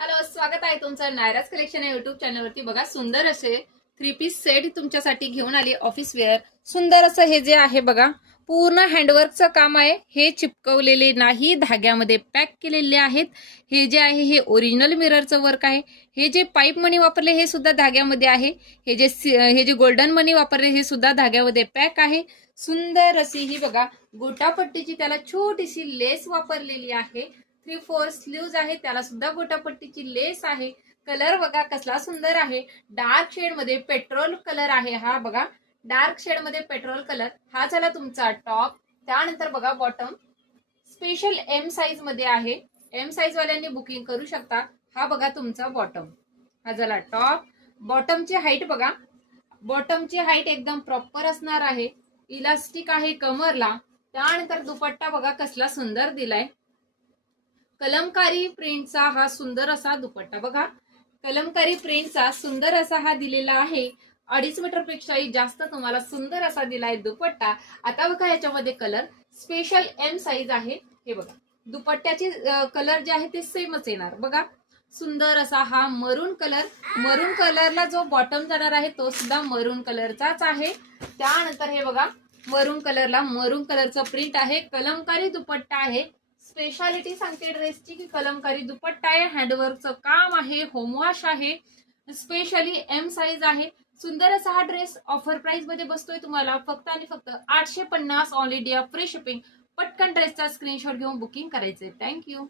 Hello, स्वागत आहे तुमचं नायराज कलेक्शन या युट्यूब चॅनलवरती। बघा, सुंदर असे 3 पीस सेट तुमच्यासाठी घेऊन आली ऑफिस वेअर। सुंदर असं हे जे आहे बघा, पूर्ण हँडवर्कचं काम आहे। हे चिपकवलेले नाही, धाग्यामध्ये पॅक केलेले आहेत। हे जे आहे हे ओरिजिनल मिररचं वर्क आहे। हे जे पाईप मनी वापरले हे सुद्धा धाग्यामध्ये आहे। हे जे गोल्डन मनी वापरले हे सुद्धा धाग्यामध्ये पॅक आहे। सुंदर अशी ही बघा गोटापट्टीची त्याला छोटीशी लेस वापरलेली आहे। 3/4 स्लीव्ज आहे, त्याला सुद्धा गोटापट्टीची लेस आहे। कलर बघा कसला सुंदर आहे, डार्क शेड मध्ये पेट्रोल कलर आहे। हा बघा, डार्क शेड मध्ये पेट्रोल कलर हा झाला तुमचा टॉप। त्यानंतर बघा बॉटम स्पेशल एम साइज मध्ये आहे। एम साइज वाल्यांनी बुकिंग करू शकता। हा बघा तुमचा बॉटम, हा झाला टॉप। बॉटमची हाईट बघा, बॉटमची हाईट एकदम प्रॉपर असणार आहे। इलास्टिक आहे कमरला। त्यानंतर दुपट्टा बघा कसला सुंदर दिलाय, कलमकारी प्रिंटचा हा सुंदर असा दुपट्टा बघा, कलमकारी प्रिंटचा सुंदर असा हा दिलेला आहे। 2.5 मीटर पेक्षाही जास्त तुम्हाला सुंदर असा दिलाय दुपट्टा। आता बघा याच्यामध्ये कलर स्पेशल एम साइज आहे। हे बघा दुपट्ट्याचे कलर जे आहे ते सेमच येणार बघा। सुंदर असा हा मरून कलर, मरून कलरला जो बॉटम जाणार आहे तो सुद्धा मरून कलरचाच आहे। त्यानंतर हे बघा मरून कलरला मरून कलरचं प्रिंट आहे, कलमकारी दुपट्टा आहे। स्पेशालिटी सांगते ड्रेसची की कलमकारी दुपट्टा आहे, हँडवर्कचं काम आहे, होमवॉश आहे, स्पेशली एम साइज आहे। सुंदर असा हा ड्रेस ऑफर प्राइस मध्ये बसतोय तुम्हाला फक्त आणि फक्त 850 ऑल इंडिया फ्री शिपिंग। पटकन ड्रेसचा स्क्रीनशॉट घेऊन बुकिंग करायचंय। थँक्यू।